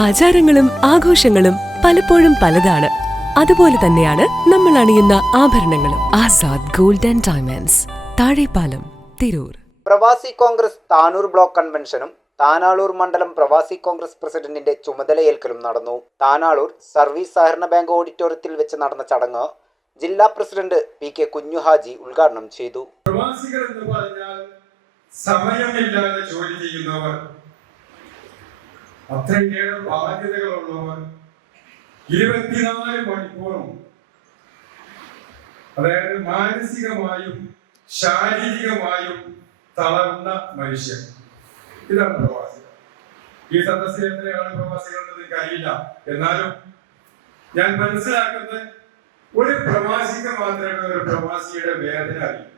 ആചാരങ്ങളും ആഘോഷങ്ങളും പലപ്പോഴും പലതാണ്. അതുപോലെ തന്നെയാണ് നമ്മൾ അണിയുന്ന ആഭരണങ്ങളും. Azad gold and diamonds Thazhepalam Tirur. പ്രവാസി കോൺഗ്രസ് താനൂർ ബ്ലോക്ക് കൺവെൻഷനും താനാളൂർ മണ്ഡലം പ്രവാസി കോൺഗ്രസ് പ്രസിഡന്റിന്റെ ചുമതലയേൽക്കലും നടന്നു. താനാളൂർ സർവീസ് സഹകരണ ബാങ്ക് ഓഡിറ്റോറിയത്തിൽ വെച്ച് നടന്ന ചടങ്ങ് ജില്ലാ പ്രസിഡന്റ് പി കെ കുഞ്ഞുഹാജി ഉദ്ഘാടനം ചെയ്തു. പ്രവാസികൾ എന്ന് പറഞ്ഞാൽ സമയമില്ലാതെ ജോലി ചെയ്യുന്നവർ അത്രയേറെ ബാധ്യതകളുള്ളവർ ഇരുപത്തിനാല് മണിക്കൂറും അതായത് മാനസികമായും ശാരീരികമായും തളർന്ന മനുഷ്യൻ. ഇതാണ് പ്രവാസികൾ. ഈ സദസ്സിൽ എത്രയാണ് പ്രവാസികളുടെ എനിക്കറിയില്ല. എന്നാലും ഞാൻ മനസ്സിലാക്കുന്നത് ഒരു പ്രവാസിക്ക് മാത്രമേ ഒരു പ്രവാസിയുടെ വേദന അറിയൂ.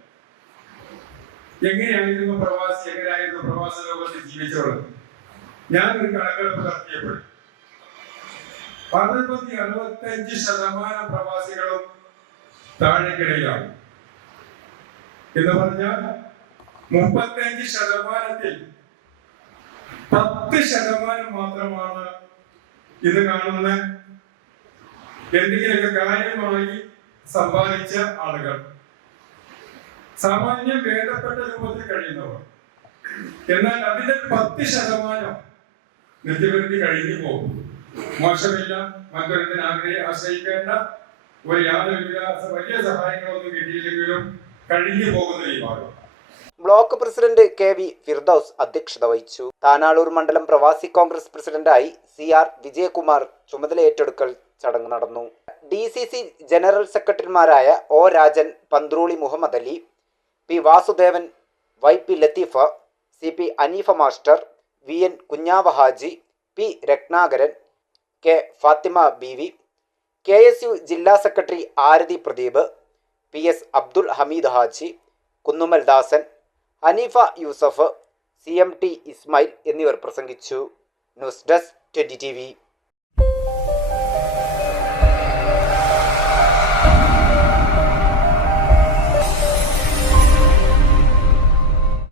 എങ്ങനെയായിരുന്നു പ്രവാസി? എങ്ങനെയായിരുന്നു പ്രവാസ ലോകത്ത് ജീവിച്ചത് ഞാൻ ഒരു കണക്കെടുപ്പ് നടത്തിയപ്പോൾ അറുപത്തി അറുപത്തഞ്ച് ശതമാനം പ്രവാസികളും താഴെക്കിടയിലാണ് എന്ന് പറഞ്ഞാൽ മുപ്പത്തഞ്ച് ശതമാനത്തിൽ പത്ത് ശതമാനം മാത്രമാണ് ഇത് കാണുന്ന എന്തെങ്കിലുമൊക്കെ കാര്യമായി സമ്പാദിച്ച ആളുകൾ. സാമാന്യം ഭേദപ്പെട്ട രൂപത്തിൽ കഴിയുന്നവർ. എന്നാൽ അതിന്റെ പത്ത് ശതമാനം നിത്യവൃത്തി കഴിഞ്ഞു പോകും. മോശമില്ല മറ്റൊരുത്തിന് ആഗ്രഹം ആശ്രയിക്കേണ്ട ഒരു യാതൊരു വലിയ സഹായങ്ങളൊന്നും കിട്ടിയില്ലെങ്കിലും കഴിഞ്ഞു പോകുന്ന ഈ ഭാഗം. Block president K V Firdous അധ്യക്ഷത വഹിച്ചു. താനാളൂർ മണ്ഡലം പ്രവാസി കോൺഗ്രസ് പ്രസിഡന്റായി സി ആർ വിജയകുമാർ ചുമതല ഏറ്റെടുക്കൽ ചടങ്ങ് നടന്നു. ഡി സി സി ജനറൽ സെക്രട്ടറിമാരായ O Rajan Panthrooli Muhammad Ali P Vasudevan Y P Latheefa C P Aneefa master V N Kunjava Haji P Ratnakaran K Fathima B V K S U ജില്ലാ secretary Arathi Pradeep P S Abdul Hameed Haji Kunnumal Dasan Haneefa Yusuf C M T Ismail എന്നിവർ പ്രസംഗിച്ചു. News desk twenty T